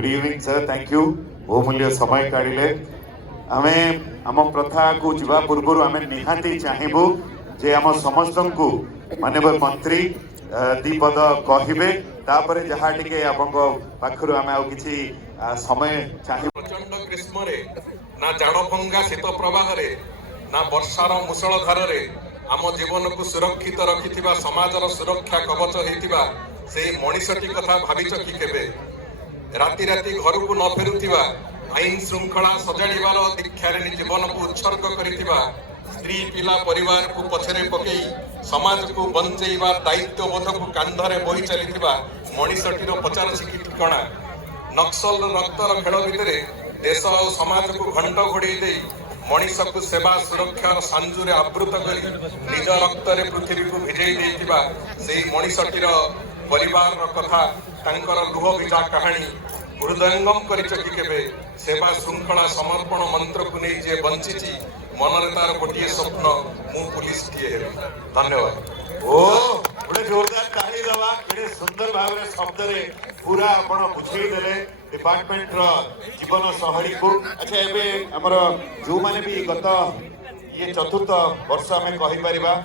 Good evening sir, thank you बहुमूल्य समय काढ़िले। आमे आम प्रथा को जीवा पूर्व आम निहाती चाहबू जे आम समस्त को माननीय मंत्री दीपद कहे तापर जहाँ टे पाखर आम आउ कि समय चाहे प्रचंड ग्रीष्म ना जाड़फंगा शीत प्रवाह ना वर्षार मुसलधार आम जीवन को सुरक्षित रखि समाजर सुरक्षा कवच होता से मनीषटी कथा भाविच कि केबे राति राति घर को न फेरुवा आईन श्रृंखला सजाड़ार दीक्षार जीवन को उत्सर्ग करिथिबा स्त्री पिला परिवार को पछरे पकई समाज को बंचेवा दायित्व बोध को कांधरे बोही चली मनीषटीर पचारसी कि ठिकणा नक्सल रक्तर खेल भितर देश और समाज को घंट घोड़े दे मनीष को सेवा सुरक्षार सांजुरे आवृत कर निज रक्तरे पृथ्वी को भिजई देइथिबा सेही मनीषटीर परिवार कथा तांकर लुह भिजा कहानी हृदयंगम करिच कि केबे सेवा श्रृंखला समर्पण मंत्र को नहीं जे बंची मनरे तार गोटे स्वप्न मु पुलिस टीए धन्यवाद। ओ गोटे जोरदार ताली दवा केडे सुंदर भाव रे शब्द रे पूरा आपण बुझेई देले डिपार्टमेंट रो जीवन शैली को। अच्छा एबे हमर जो माने भी गत ये चतुर्थ वर्ष हमें कहि परिबा